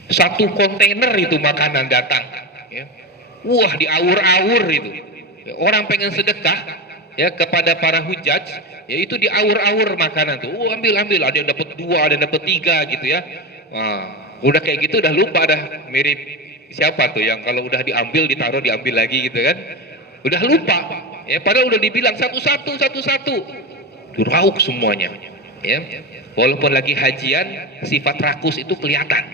Satu kontainer itu makanan datang. Ya. Wah, diawur-awur itu. Ya, orang pengen sedekah, ya, kepada para hujaj, ya itu diawur-awur makanan tuh. Ambil, ada yang dapat 2, ada yang dapat 3 gitu ya. Udah kayak gitu udah lupa dah, mirip siapa tuh yang kalau udah diambil ditaruh diambil lagi gitu kan. Udah lupa. Ya, padahal udah dibilang satu-satu. Dirauk semuanya. Ya. Walaupun lagi hajian, sifat rakus itu kelihatan.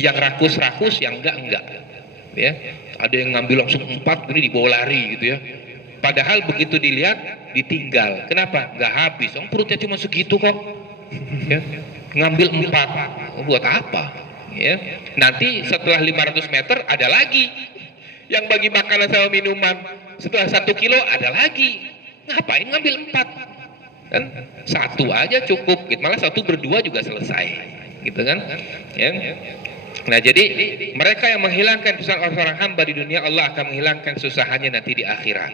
Yang rakus, yang enggak. Ya. Ada yang ngambil langsung 4, ini dibawa lari gitu ya. Padahal begitu dilihat ditinggal. Kenapa? Nggak habis. Perutnya cuma segitu kok. Ya. Ngambil 4. Buat apa? Ya. Nanti setelah 500 meter ada lagi yang bagi makanan sama minuman. Setelah 1 kilo ada lagi. Ngapain ngambil 4? Kan satu aja cukup. Malah satu berdua juga selesai. Gitu kan? Ya. Nah, jadi mereka yang menghilangkan kesusahan orang hamba di dunia, Allah akan menghilangkan kesusahannya nanti di akhirat.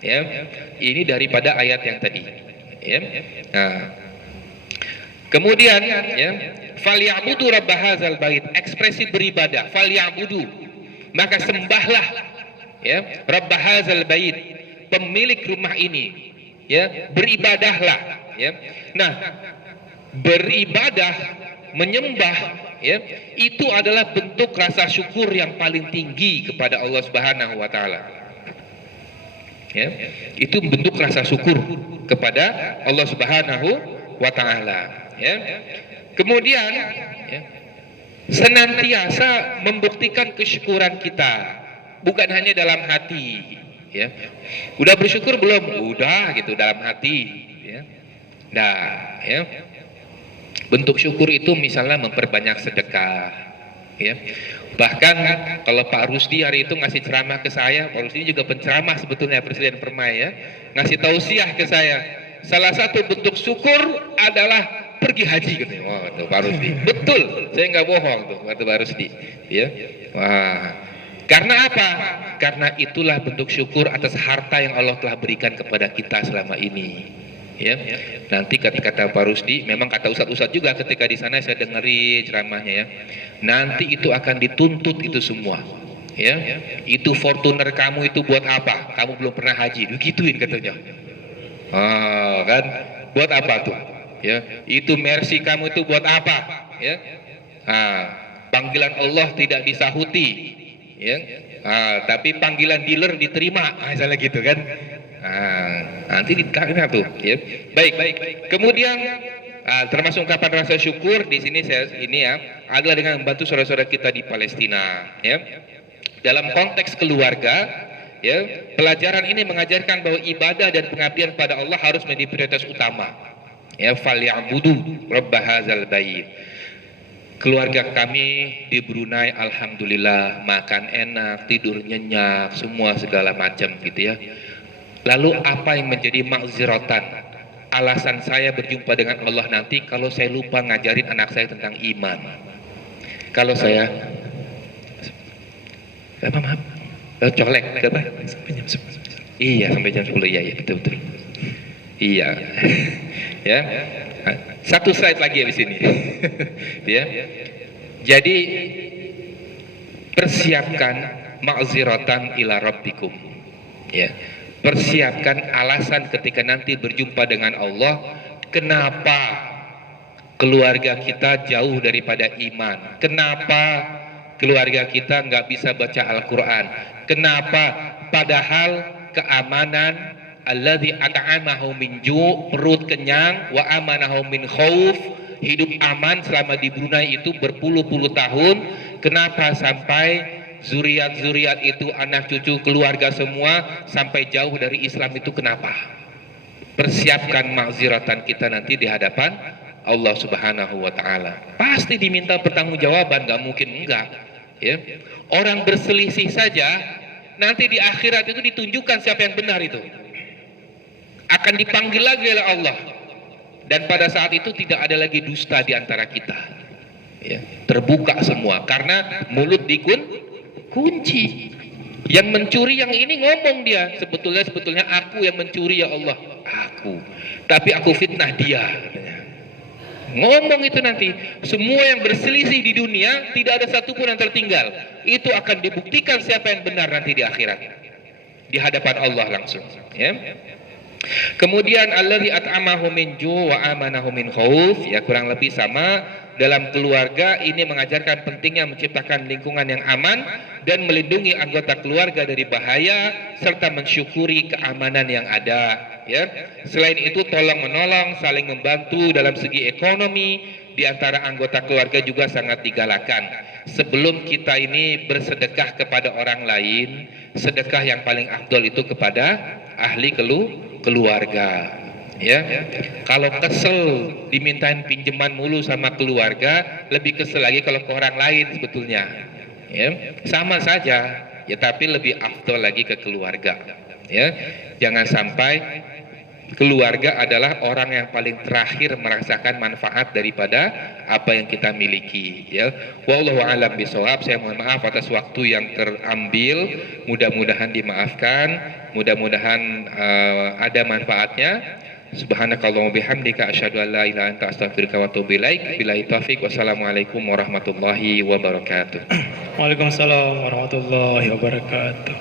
Ya. Ini daripada ayat yang tadi. Ya. Nah, kemudian ya, falyabudu rabb hadzal bait, ekspresi beribadah, falyabudu, maka sembahlah ya rabb hadzal bait, pemilik rumah ini, ya, beribadahlah ya. Nah, beribadah, menyembah ya, itu adalah bentuk rasa syukur yang paling tinggi kepada Allah Subhanahu wa taala. Ya, itu bentuk rasa syukur kepada Allah Subhanahu wa taala. Ya. Kemudian ya, senantiasa membuktikan kesyukuran kita, bukan hanya dalam hati. Ya. Udah bersyukur belum? Udah gitu dalam hati. Ya. Nah, ya. Bentuk syukur itu misalnya memperbanyak sedekah. Ya. Bahkan kalau Pak Rusdi hari itu ngasih ceramah ke saya, Pak Rusdi juga penceramah sebetulnya, Presiden Permai ya, ngasih tausiah ke saya. Salah satu bentuk syukur adalah pergi haji katanya. Wah, tuh Pak Rusdi. Betul, saya nggak bohong tuh kata Pak Rusdi. Ya. Wah. Karena apa? Karena itulah bentuk syukur atas harta yang Allah telah berikan kepada kita selama ini. Ya. Nanti kata Pak Rusdi, memang kata ustadz-ustadz juga ketika di sana saya dengerin ceramahnya ya. Nanti itu akan dituntut itu semua. Ya. Itu Fortuner kamu itu buat apa? Kamu belum pernah haji. Begituin katanya. Ah, kan? Buat apa tuh? Ya, itu Mercy kamu itu buat apa? Ya. Ah, panggilan Allah tidak disahuti. Ya. Ah, tapi panggilan dealer diterima. Ah, misalnya gitu kan? Nanti ditanya tuh, ya. Baik. Kemudian termasuk ungkapan rasa syukur di sini adalah dengan membantu saudara-saudara kita di Palestina, ya. Dalam konteks keluarga, ya, pelajaran ini mengajarkan bahwa ibadah dan pengabdian pada Allah harus menjadi prioritas utama. Ya, falyabudu rabb hadzal bait. Keluarga kami di Brunei alhamdulillah makan enak, tidur nyenyak, semua segala macam gitu ya. Lalu apa yang menjadi makziratan, alasan saya berjumpa dengan Allah nanti kalau saya lupa ngajarin anak saya tentang iman? Kalau saya maaf colek apa? Sampai jam 10. Iya, sampai jam 10. Iya, betul. Iya. Ya. Satu slide lagi di sini. Ya. Jadi persiapkan makziratan ila rabbikum. Ya. Persiapkan alasan ketika nanti berjumpa dengan Allah, kenapa keluarga kita jauh daripada iman, kenapa keluarga kita nggak bisa baca Al-Quran, kenapa padahal keamanan alladzi at'amahu min ju', perut kenyang, wa amanahu min khauf, hidup aman selama di Brunei itu berpuluh-puluh tahun, kenapa sampai zuriat-zuriat itu, anak cucu keluarga semua sampai jauh dari Islam itu, kenapa? Persiapkan makziratan kita nanti di hadapan Allah Subhanahu wa taala. Pasti diminta pertanggungjawaban, nggak mungkin enggak. Ya. Orang berselisih saja nanti di akhirat itu ditunjukkan siapa yang benar itu. Akan dipanggil lagi oleh Allah. Dan pada saat itu tidak ada lagi dusta di antara kita. Ya. Terbuka semua karena mulut kunci. Yang mencuri yang ini ngomong dia, sebetulnya aku yang mencuri ya Allah, aku. Tapi aku fitnah dia. Ngomong itu nanti, semua yang berselisih di dunia tidak ada satupun yang tertinggal. Itu akan dibuktikan siapa yang benar nanti di akhirat, di hadapan Allah langsung. Ya. Kemudian allazi at'amahu min ju' wa amanahu min khauf, ya kurang lebih sama. Dalam keluarga ini mengajarkan pentingnya menciptakan lingkungan yang aman dan melindungi anggota keluarga dari bahaya serta mensyukuri keamanan yang ada. Ya. Selain itu tolong menolong, saling membantu dalam segi ekonomi di antara anggota keluarga juga sangat digalakan. Sebelum kita ini bersedekah kepada orang lain, sedekah yang paling afdol itu kepada ahli keluarga. Ya, kalau kesel dimintain pinjaman mulu sama keluarga, lebih kesel lagi kalau ke orang lain sebetulnya. Ya, sama saja, ya tapi lebih afdol lagi ke keluarga. Ya, jangan sampai keluarga adalah orang yang paling terakhir merasakan manfaat daripada apa yang kita miliki. Ya, wallahu a'lam bishawab. Saya mohon maaf atas waktu yang terambil. Mudah-mudahan dimaafkan. Mudah-mudahan ada manfaatnya. Subhanakallahumma bihamdika asyhadu an la ilaha illa anta astaghfiruka wa atubu ilaik. Billahi taufik. Wassalamualaikum warahmatullahi wabarakatuh. Waalaikumsalam warahmatullahi wabarakatuh.